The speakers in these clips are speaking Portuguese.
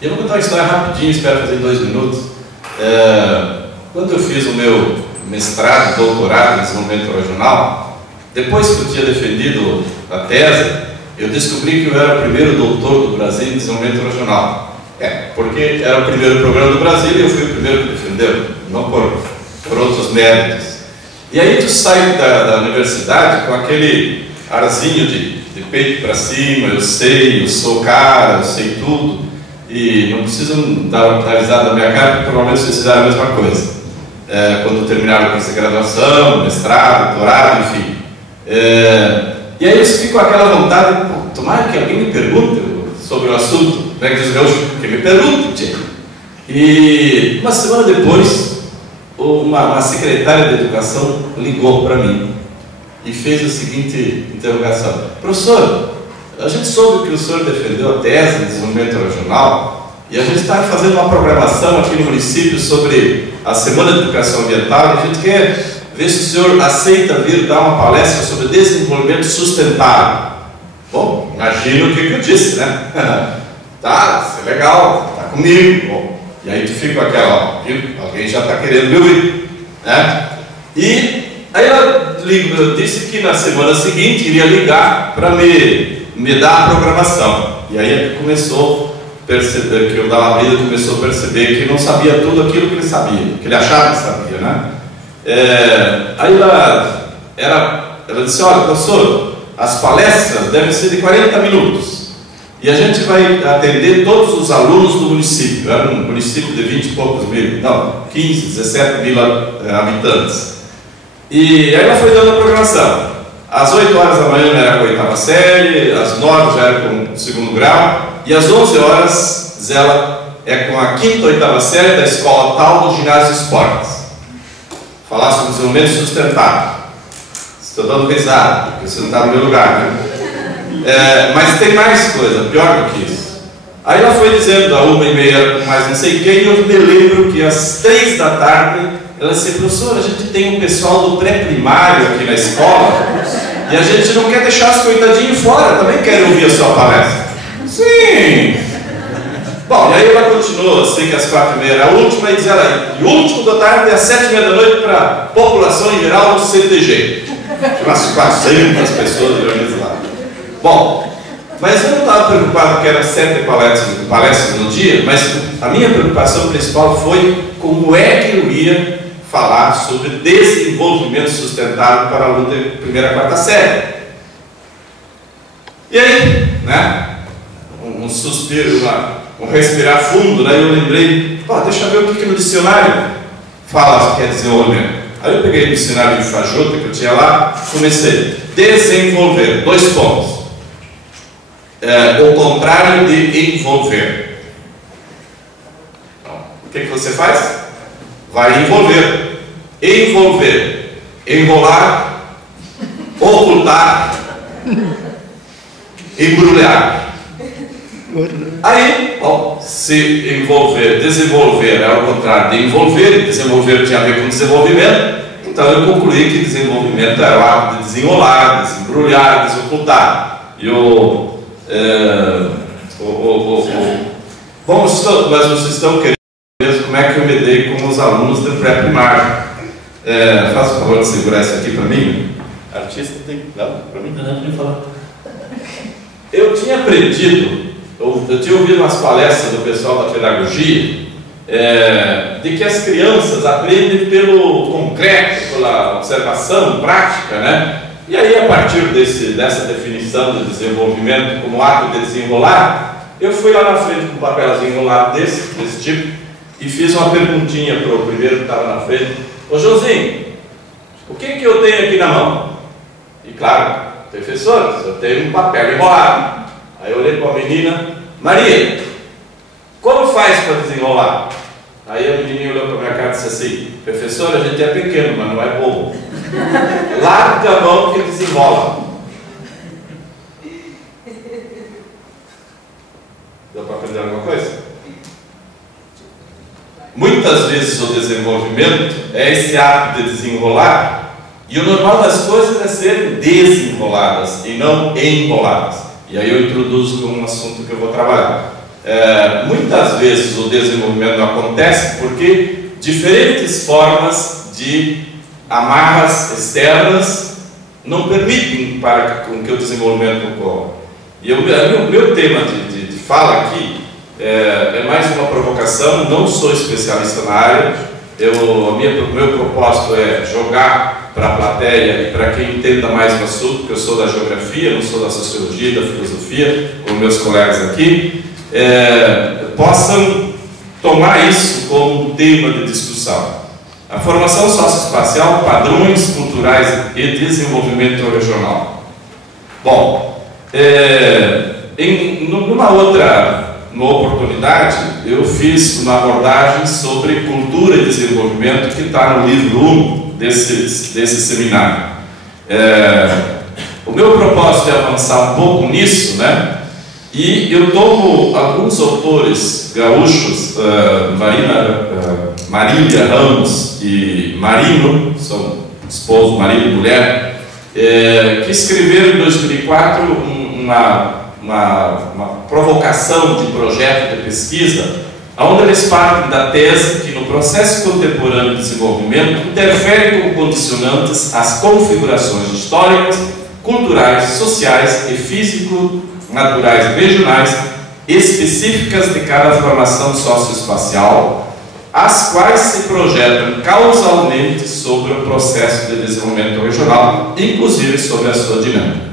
E eu vou contar uma história rapidinho, espero fazer em 2 minutos. Quando eu fiz o meu mestrado, doutorado em desenvolvimento regional, depois que eu tinha defendido a tese, eu descobri que eu era o primeiro doutor do Brasil em desenvolvimento regional. Porque era o primeiro programa do Brasil e eu fui o primeiro que defendeu, não por outros méritos. E aí tu sai da universidade com aquele arzinho de peito para cima, eu sou o cara, eu sei tudo, e não precisam dar risada na minha cara, porque provavelmente vocês fizeram a mesma coisa. Quando terminaram com essa graduação, mestrado, doutorado, enfim. E aí eu fico com aquela vontade, tomara que alguém me pergunte sobre o assunto, né, que diz que me pergunte. E uma semana depois, uma secretária de educação ligou para mim e fez a seguinte interrogação: professor, a gente soube que o senhor defendeu a tese de desenvolvimento regional e a gente está fazendo uma programação aqui no município sobre a Semana de Educação Ambiental e a gente quer ver se o senhor aceita vir dar uma palestra sobre desenvolvimento sustentável. Bom, imagina o que eu disse, né? Tá, isso é legal, tá comigo. Bom, e aí tu fica com aquela, alguém já está querendo me ouvir, né? E aí ela disse que na semana seguinte iria ligar para me dar a programação. E aí é que começou a perceber, que o Dalla Vida começou a perceber que não sabia tudo aquilo que ele sabia, que ele achava que sabia, né? Aí ela disse: olha, professor, as palestras devem ser de 40 minutos. E a gente vai atender todos os alunos do município. Era um município de 20 e poucos mil, não, 15, 17 mil habitantes. E aí ela foi dando a programação. Às 8 horas da manhã era com a 8ª série, às 9 já era com o 2º grau, e às 11 horas, diz ela, é com a 5ª e 8ª série da escola tal do ginásio esportes. Falar sobre desenvolvimento sustentável. Estou dando risada, porque você não está no meu lugar, né? Mas tem mais coisa, pior do que isso. Aí ela foi dizendo, a 1h30, mais não sei quem, e eu me lembro que às 3 da tarde, ela disse: professor, a gente tem um pessoal do pré-primário aqui na escola, e a gente não quer deixar os coitadinhos fora, também querem ouvir a sua palestra. Sim! Bom, e aí ela continuou, assim, que às 4h30 era a última, e diz ela: e o último da tarde é às 7h30 da noite para a população em geral do CTG. Umas 400 pessoas reunidas lá. Bom, mas eu não estava preocupado que eram 7 palestras no dia, mas a minha preocupação principal foi como é que eu ia falar sobre desenvolvimento sustentável para aluno de 1ª a 4ª série. E aí, né, um suspiro, um respirar fundo, né, eu lembrei, deixa eu ver o que no dicionário fala que é desenvolvimento. Aí eu peguei o dicionário de Fajuta que eu tinha lá, comecei: desenvolver, 2 pontos. O contrário de envolver. Então, o que você faz? Vai envolver. Envolver, enrolar, ocultar, embrulhar. Aí, bom, se envolver, desenvolver era o contrário de envolver, e desenvolver tinha a ver com desenvolvimento, então eu concluí que desenvolvimento era o ato de desenrolar, desembrulhar, desocultar. E bom, mas vocês estão querendo ver como é que eu me dei com os alunos do pré-primário. Faça o favor de segurar isso aqui para mim. Artista tem que dar para mim? Não, pode falar. Eu tinha aprendido, eu tinha ouvido umas palestras do pessoal da pedagogia, de que as crianças aprendem pelo concreto, pela observação prática, né? E aí, a partir dessa definição de desenvolvimento como ato de desenrolar, eu fui lá na frente com um papelzinho enrolado desse tipo e fiz uma perguntinha para o primeiro que estava na frente: ô Joãozinho, o que eu tenho aqui na mão? E claro, professor, eu tenho um papel enrolado. Aí eu olhei para a menina: Maria, como faz para desenrolar? Aí a menininha olhou para a minha cara e disse assim: professor, a gente é pequeno, mas não é bobo. Larga a mão que desenrola. Deu para aprender alguma coisa? Muitas vezes o desenvolvimento é esse ato de desenrolar, e o normal das coisas é serem desenroladas e não enroladas. E aí eu introduzo um assunto que eu vou trabalhar. Muitas vezes o desenvolvimento não acontece porque diferentes formas de amarras externas não permitem para que o desenvolvimento ocorra. E o meu tema de fala aqui é mais uma provocação. Não sou especialista na área, o meu propósito é jogar para a plateia e para quem entenda mais o assunto, porque eu sou da geografia, não sou da sociologia, da filosofia, como meus colegas aqui, possam tomar isso como um tema de discussão. A formação socioespacial, padrões culturais e desenvolvimento regional. Bom, numa oportunidade, eu fiz uma abordagem sobre cultura e desenvolvimento que está no livro 1 desse seminário. O meu propósito é avançar um pouco nisso, né? E eu tomo alguns autores gaúchos, Marília Ramos e Marino, são esposo, marido e mulher, que escreveram em 2004 uma provocação de projeto de pesquisa, onde eles partem da tese que no processo contemporâneo de desenvolvimento interferem como condicionantes as configurações históricas, culturais, sociais e físico-naturais e regionais específicas de cada formação socioespacial, as quais se projetam causalmente sobre o processo de desenvolvimento regional, inclusive sobre a sua dinâmica.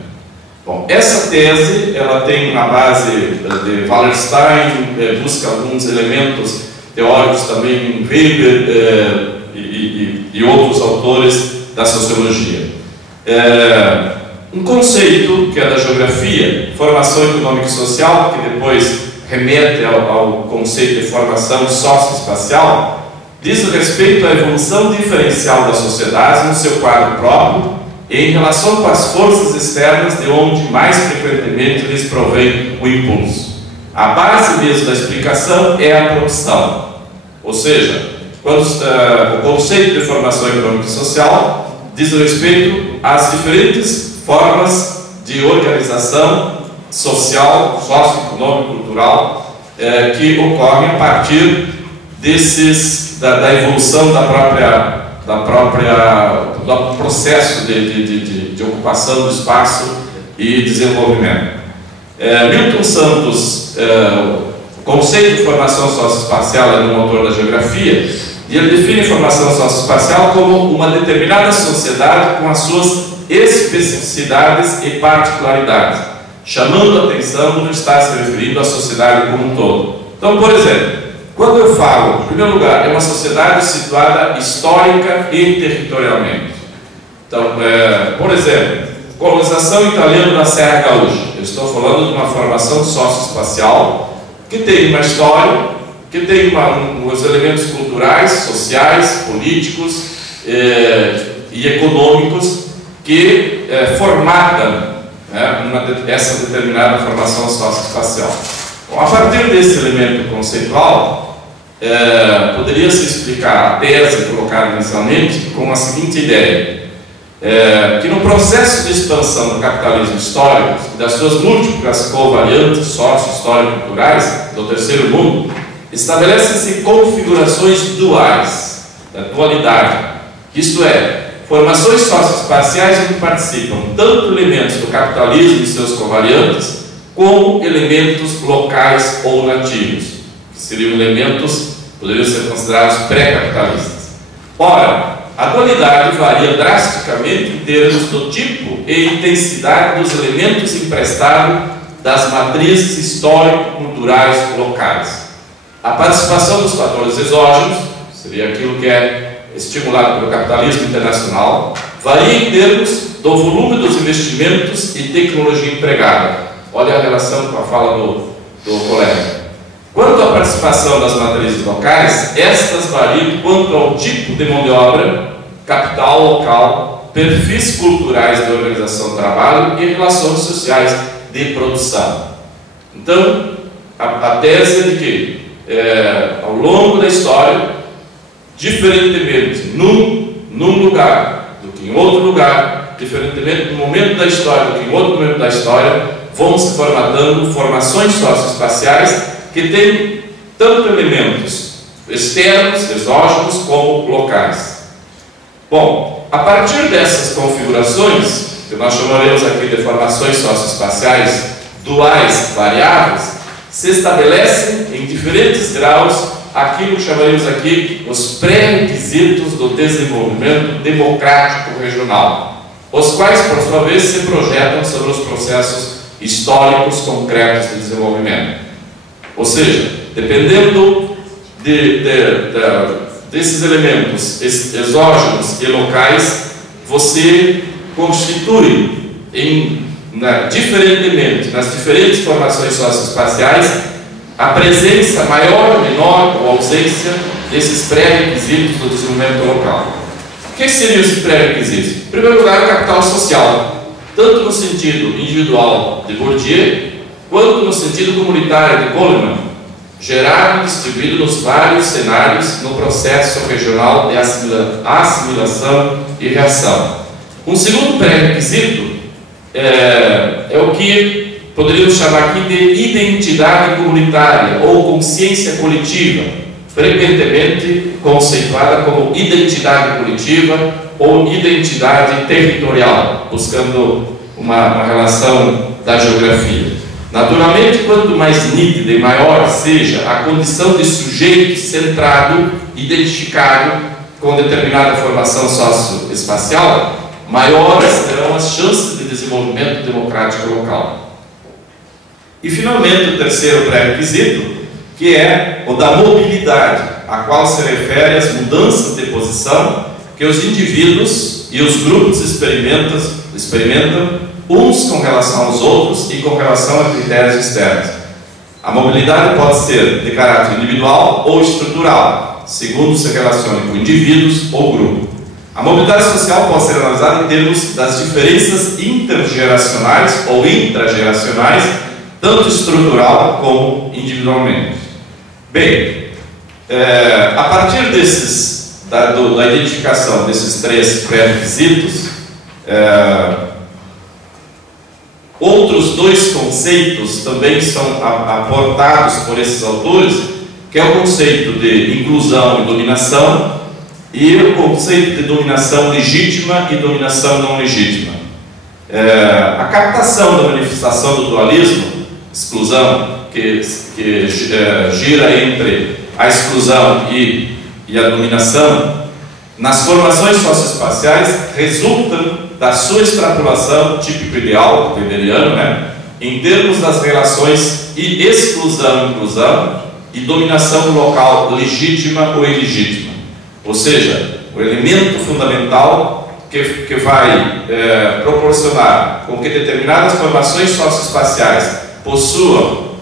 Bom, essa tese ela tem uma base de Wallerstein, busca alguns elementos teóricos também em Weber e outros autores da sociologia. Um conceito que é da geografia, formação econômica e social, que depois remete ao conceito de formação socioespacial, diz respeito à evolução diferencial das sociedades no seu quadro próprio, em relação com as forças externas de onde mais frequentemente lhes provém o impulso. A base mesmo da explicação é a produção. Ou seja, o conceito de formação econômica e social diz respeito às diferentes formas de organização social, socioeconômica e cultural que ocorrem a partir da evolução do processo de ocupação do espaço e desenvolvimento. Milton Santos, o conceito de formação socioespacial é um autor da geografia, e ele define a formação socioespacial como uma determinada sociedade com as suas especificidades e particularidades, chamando a atenção quando está se referindo à sociedade como um todo. Então, por exemplo, quando eu falo, em primeiro lugar, é uma sociedade situada histórica e territorialmente. Então, por exemplo, colonização italiana da Serra Gaúcha. Eu estou falando de uma formação socioespacial que tem uma história, que tem os elementos culturais, sociais, políticos e econômicos que formatam essa determinada formação socioespacial. Bom, a partir desse elemento conceitual, poderia-se explicar a tese colocada inicialmente com a seguinte ideia, que no processo de expansão do capitalismo histórico e das suas múltiplas covariantes socio-histórico-culturais do terceiro mundo, estabelecem-se configurações duais, da dualidade, isto é, formações socioespaciais onde participam tanto elementos do capitalismo e seus covariantes, como elementos locais ou nativos, que seriam elementos, poderiam ser considerados pré-capitalistas. Ora, a dualidade varia drasticamente em termos do tipo e intensidade dos elementos emprestados das matrizes histórico-culturais locais. A participação dos fatores exógenos, seria aquilo que é estimulado pelo capitalismo internacional, varia em termos do volume dos investimentos e tecnologia empregada. Olha a relação com a fala do colega. Quanto à participação das matrizes locais, estas variam quanto ao tipo de mão de obra, capital local, perfis culturais de organização do trabalho e relações sociais de produção. Então, a tese é de que, ao longo da história, diferentemente num lugar do que em outro lugar, diferentemente no momento da história do que em outro momento da história, vão se formatando formações socioespaciais que tem tanto elementos externos, exógenos, como locais. Bom, a partir dessas configurações, que nós chamaremos aqui de formações socioespaciais duais variáveis, se estabelecem em diferentes graus aquilo que chamaremos aqui os pré-requisitos do desenvolvimento democrático regional, os quais, por sua vez, se projetam sobre os processos históricos concretos de desenvolvimento. Ou seja, dependendo desses elementos exógenos e locais, você constitui diferentemente nas diferentes formações socioespaciais a presença maior, menor ou ausência desses pré-requisitos do desenvolvimento local. O que seriam esses pré-requisitos? Em primeiro lugar, o capital social, tanto no sentido individual de Bourdieu, quanto no sentido comunitário de Goleman, gerado e distribuído nos vários cenários no processo regional de assimilação e reação. Um segundo pré-requisito é o que poderíamos chamar aqui de identidade comunitária ou consciência coletiva, frequentemente conceituada como identidade coletiva ou identidade territorial, buscando uma relação da geografia. Naturalmente, quanto mais nítida e maior seja a condição de sujeito centrado, identificado com determinada formação socioespacial, maiores serão as chances de desenvolvimento democrático local. E, finalmente, o terceiro pré-requisito, que é o da mobilidade, a qual se refere às mudanças de posição que os indivíduos e os grupos experimentam uns com relação aos outros e com relação a critérios externos. A mobilidade pode ser de caráter individual ou estrutural, segundo se relacione com indivíduos ou grupo. A mobilidade social pode ser analisada em termos das diferenças intergeracionais ou intrageracionais, tanto estrutural como individualmente. Bem, a partir da identificação desses três pré-requisitos, outros dois conceitos também são aportados por esses autores, que é o conceito de inclusão e dominação e o conceito de dominação legítima e dominação não legítima. A captação da manifestação do dualismo, exclusão, que gira entre a exclusão e a dominação, nas formações socioespaciais, resultam da sua extrapolação típico-ideal weberiano, em termos das relações e exclusão-inclusão e dominação local legítima ou ilegítima. Ou seja, o elemento fundamental que vai proporcionar com que determinadas formações socioespaciais possuam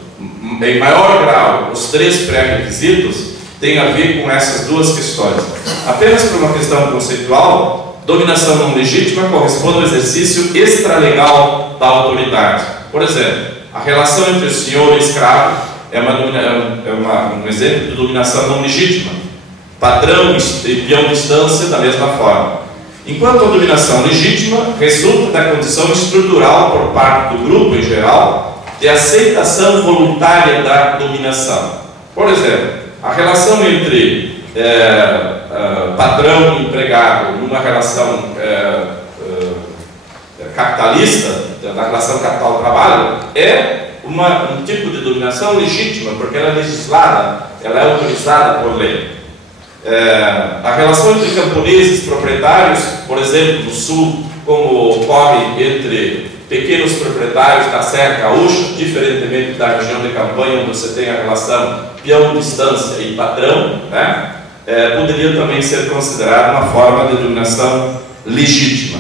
em maior grau os três pré-requisitos tem a ver com essas duas questões. Apenas por uma questão conceitual, dominação não legítima corresponde ao exercício extralegal da autoridade. Por exemplo, a relação entre senhor e escravo é um exemplo de dominação não legítima. Padrão e peão de instância da mesma forma. Enquanto a dominação legítima resulta da condição estrutural por parte do grupo em geral de aceitação voluntária da dominação. Por exemplo, a relação entre patrão e empregado numa relação capitalista, na relação capital-trabalho, é um tipo de dominação legítima, porque ela é legislada, ela é autorizada por lei. A relação entre camponeses e proprietários, por exemplo, no sul, como ocorre entre pequenos proprietários da Serra Gaúcha, diferentemente da região de campanha, onde você tem a relação peão, distância e patrão, poderia também ser considerada uma forma de dominação legítima.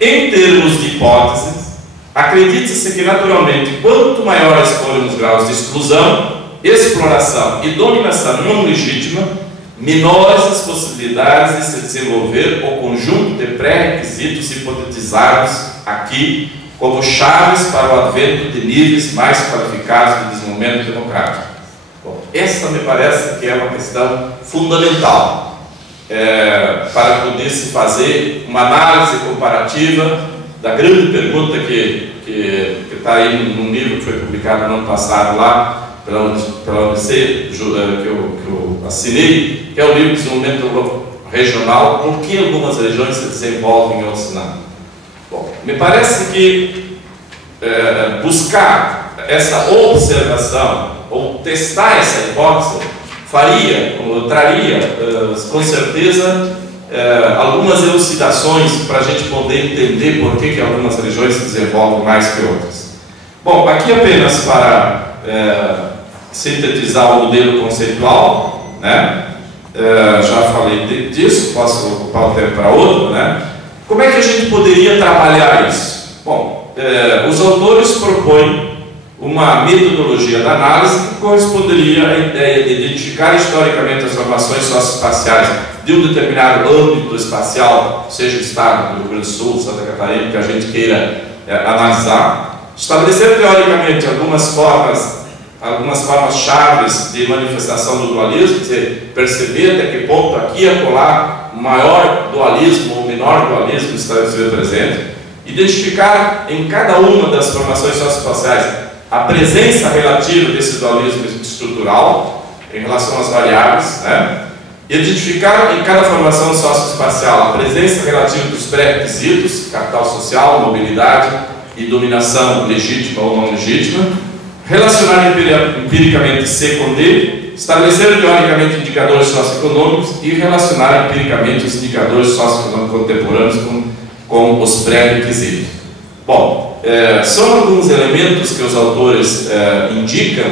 Em termos de hipóteses, acredita-se que, naturalmente, quanto maiores forem os graus de exclusão, exploração e dominação não legítima, menores as possibilidades de se desenvolver o conjunto de pré-requisitos hipotetizados aqui como chaves para o advento de níveis mais qualificados de desenvolvimento democrático. Bom, essa me parece que é uma questão fundamental para poder se fazer uma análise comparativa da grande pergunta que está aí num livro que foi publicado no ano passado lá, pela OMC, que eu assinei, que é o livro de desenvolvimento regional, por que algumas regiões se desenvolvem e outras não. Bom, me parece que buscar essa observação, ou testar essa hipótese, traria, com certeza, algumas elucidações para a gente poder entender por que algumas regiões se desenvolvem mais que outras. Bom, aqui apenas para sintetizar o modelo conceitual, né? Já falei disso, posso ocupar o tempo para outro, né? Como é que a gente poderia trabalhar isso? Bom, os autores propõem uma metodologia da análise que corresponderia à ideia de identificar historicamente as formações socioespaciais de um determinado âmbito espacial, seja o Estado, do Rio Grande do Sul, Santa Catarina, que a gente queira analisar, estabelecer teoricamente algumas formas chaves de manifestação do dualismo, quer dizer, perceber até que ponto aqui e acolá maior dualismo ou menor dualismo está presente, identificar em cada uma das formações socioespaciais a presença relativa desse dualismo estrutural em relação às variáveis, né? Identificar em cada formação socioespacial a presença relativa dos pré-requisitos, capital social, mobilidade e dominação legítima ou não legítima, relacionar empiricamente C com D, estabelecer teoricamente indicadores socioeconômicos e relacionar empiricamente os indicadores socioeconômicos contemporâneos com os pré-requisitos. Bom, são alguns elementos que os autores indicam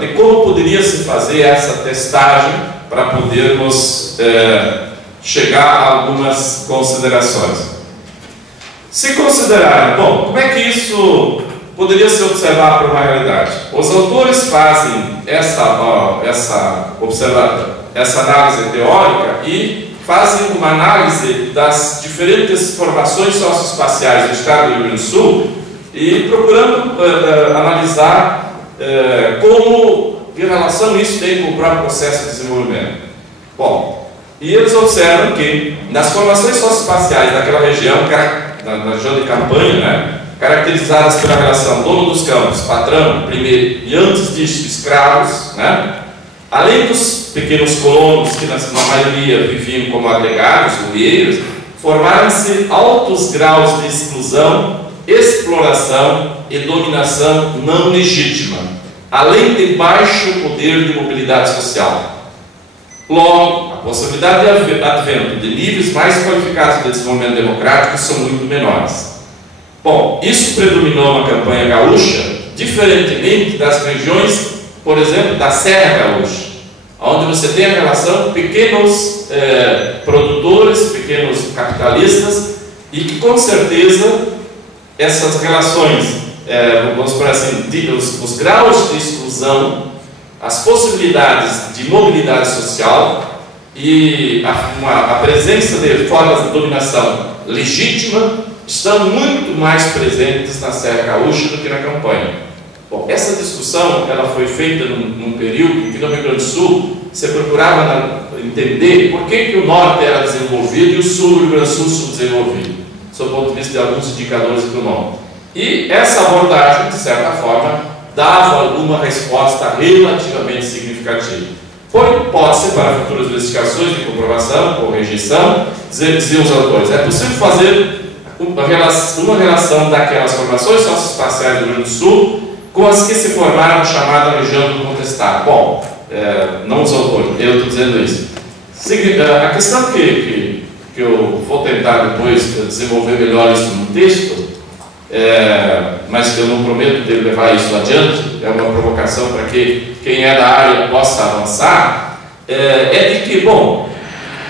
de como poderia se fazer essa testagem para podermos chegar a algumas considerações. Se considerarem, bom, como é que isso poderia se observar para uma realidade? Os autores fazem essa análise teórica e fazem uma análise das diferentes formações socioespaciais do Estado do Rio Grande do Sul e procurando analisar como, em relação isso, tem com o próprio processo de desenvolvimento. Bom, e eles observam que nas formações socioespaciais daquela região, na região de campanha, né, caracterizadas pela relação dono dos campos, patrão, primeiro, e antes disso, escravos, né, além dos pequenos colonos, que na maioria viviam como agregados, guerreiros, formaram-se altos graus de exclusão, exploração e dominação não legítima, além de baixo poder de mobilidade social. Logo, a possibilidade de advento de níveis mais qualificados de desenvolvimento democrático são muito menores. Bom, isso predominou na campanha gaúcha, diferentemente das regiões, por exemplo, da Serra Gaúcha, onde você tem a relação pequenos produtores, pequenos capitalistas, e que com certeza essas relações, vamos por assim, os graus de exclusão, as possibilidades de mobilidade social e a presença de formas de dominação legítima estão muito mais presentes na Serra Gaúcha do que na campanha. Bom, essa discussão ela foi feita num período em que no Rio Grande do Sul se procurava entender por que o Norte era desenvolvido e o Sul do Rio Grande do Sul subdesenvolvido, sob o ponto de vista de alguns indicadores econômicos. E essa abordagem, de certa forma, dava alguma resposta relativamente significativa. Porém, pode ser para futuras investigações de comprovação ou rejeição, diziam os autores, é possível fazer uma relação daquelas formações socioespaciais do Rio Grande do Sul com as que se formaram na chamada região do contestado. Bom, não os autores, eu estou dizendo isso. A questão que eu vou tentar depois desenvolver melhor isso no texto, mas eu não prometo de levar isso adiante, é uma provocação para que quem é da área possa avançar, é de que, bom,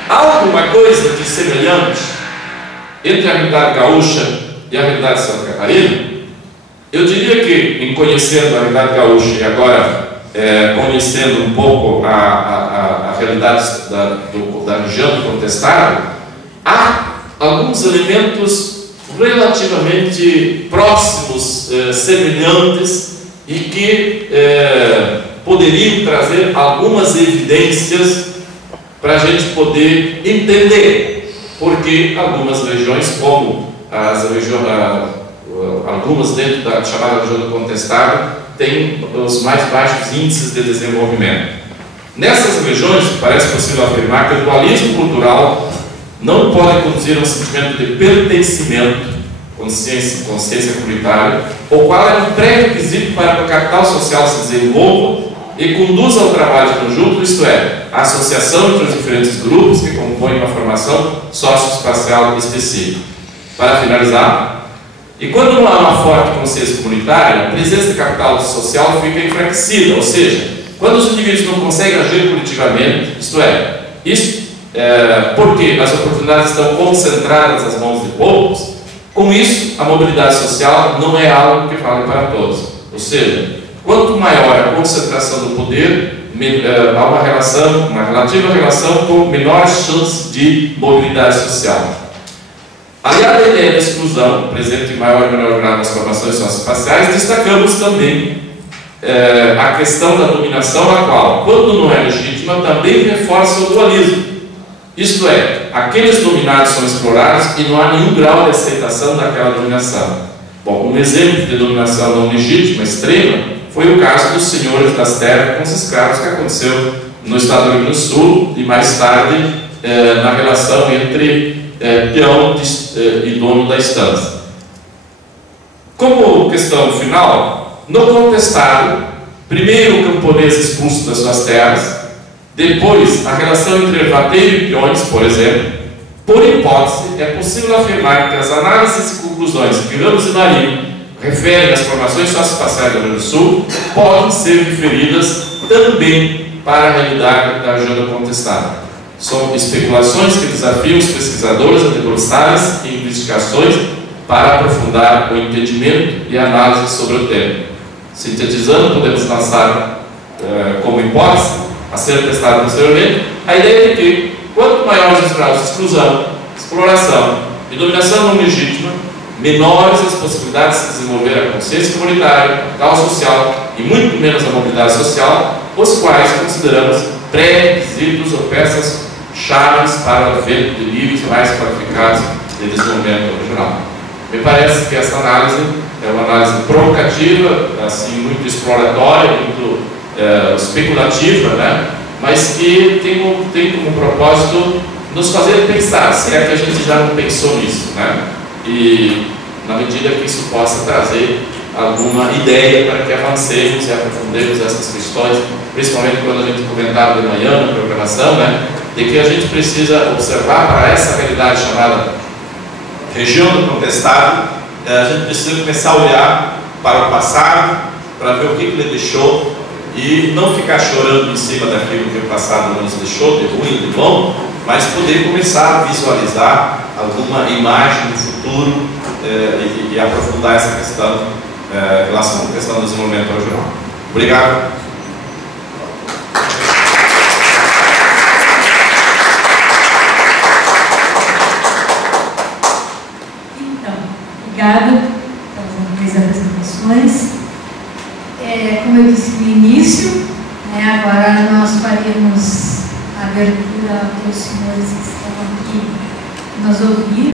há alguma coisa de semelhante entre a realidade gaúcha e a realidade de Santa Catarina. Eu diria que, em conhecendo a realidade gaúcha e agora conhecendo um pouco a realidade da região do contestado, há alguns elementos relativamente próximos, semelhantes, e que poderiam trazer algumas evidências para a gente poder entender porque algumas regiões, como algumas dentro da chamada região do contestado, têm os mais baixos índices de desenvolvimento. Nessas regiões, parece possível afirmar que o dualismo cultural não pode conduzir a um sentimento de pertencimento, consciência comunitária, o qual é um pré-requisito para que o capital social se desenvolva e conduza ao trabalho conjunto, isto é, a associação entre os diferentes grupos que compõem uma formação socioespacial específica. Para finalizar, e quando não há uma forte consciência comunitária, a presença de capital social fica enfraquecida, ou seja, quando os indivíduos não conseguem agir coletivamente, isto é, porque as oportunidades estão concentradas nas mãos de poucos, com isso, a mobilidade social não é algo que vale para todos. Ou seja, quanto maior a concentração do poder, há uma relativa relação com menores chances de mobilidade social. Aliado à ideia da exclusão, presente em maior ou menor grau nas formações socioespaciais, destacamos também a questão da dominação, a qual, quando não é legítima, também reforça o dualismo. Isto é, aqueles dominados são explorados e não há nenhum grau de aceitação daquela dominação. Bom, um exemplo de dominação não legítima, extrema, foi o caso dos senhores das terras com os escravos, que aconteceu no estado do Rio Grande do Sul e mais tarde na relação entre peão e dono da estância. Como questão final, no contestado, primeiro o camponês expulso das suas terras, depois a relação entre ervateiro e peões, por exemplo, por hipótese, é possível afirmar que as análises e conclusões que Ramos e Marinho referem às formações socioespaciais do Rio Grande do Sul podem ser referidas também para a realidade da região contestada. São especulações que desafiam os pesquisadores a debruçarem-se em investigações para aprofundar o entendimento e a análise sobre o tema. Sintetizando, podemos lançar como hipótese a ser testada posteriormente a ideia de que, quanto maiores os graus de exclusão, exploração e dominação não legítima, menores as possibilidades de se desenvolver a consciência comunitária, a capital social e muito menos a mobilidade social, os quais consideramos pré-requisitos ou peças chaves para o advento de níveis mais qualificados de desenvolvimento regional. Me parece que essa análise é uma análise provocativa, assim, muito exploratória, muito especulativa, né? Mas que tem como propósito nos fazer pensar, se é que a gente já não pensou nisso, né? E na medida que isso possa trazer alguma ideia para que avancemos e aprofundemos essas questões, principalmente quando a gente comentava de manhã na programação, né? De que a gente precisa observar para essa realidade chamada região do contestado, a gente precisa começar a olhar para o passado, para ver o que ele deixou e não ficar chorando em cima daquilo que o passado nos deixou, de ruim, de bom, mas poder começar a visualizar alguma imagem do futuro e aprofundar essa questão em relação à questão do desenvolvimento regional. Obrigado. Então, obrigada pelas apresentações. Como eu disse no início, né, agora nós faremos a abertura para os senhores que estão aqui nos ouvindo.